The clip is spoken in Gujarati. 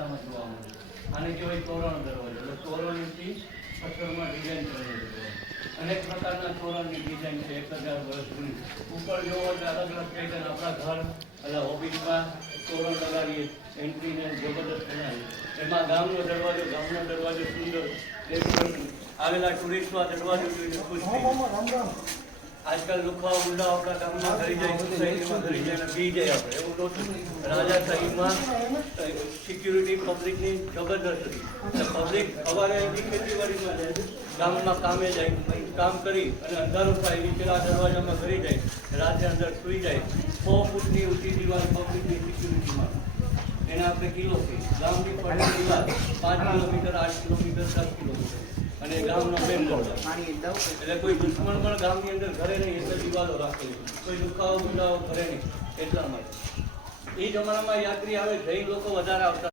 વિસ્તારમાં જોવા મળે. આને કહેવાય તોરણ દરવાજો. એટલે તોરણથી પથ્થરમાં ડિઝાઇન કરેલી છે. અનેક પ્રકારના તોરણની ડિઝાઇન છે 1000 વર્ષ જૂની. ઉપર જોવો એટલે અલગ અલગ પેટર્ન. આપણા ઘર એટલે ઓફિસમાં તોરણ લગાવીએ, એન્ટ્રીને જબરદસ્ત બનાવીએ. એમાં ગામનો દરવાજો સુંદર ડેકોરેશન. આવેલા ટુરિસ્ટો આ દરવાજો જોઈને ખુશ થઈ જાય. આજકાલ લુખવા ગુંડાઓ આપણા ગામમાં ઘરી જાય, સોસાયટીમાં ઘરી જાય અને બી જાય. આપણે એવું નહોતું. રાજાશાહીમાં સિક્યુરિટી પબ્લિકની જબરદસ્ત હતી. પબ્લિક સવારે અહીંથી ખેતીવાડીમાં જાય, ગામમાં કામે જાય, કામ કરી અને અંધારું થાય એની પેલા દરવાજામાં ઘરી જાય, રાતે અંદર સૂઈ જાય. 100 ફૂટની ઊંચી દિવાલ પબ્લિકની સિક્યુરિટીમાં. એને આપણે કિલો કહીએ. ગામની પડતી દિવાલ 5 કિલોમીટર, 8 કિલોમીટર, 10 કિલોમીટર. અને ગામનો મેન રોડ. એટલે કોઈ દુશ્મન પણ ગામની અંદર ઘરે નહીં, એટલે દિવાલો રાખેલી. કોઈ દુખાવો ગુંડાઓ ઘરે નહીં. એટલા માટે એ જમાનામાં યાત્રી આવે, જૈન લોકો વધારે આવતા.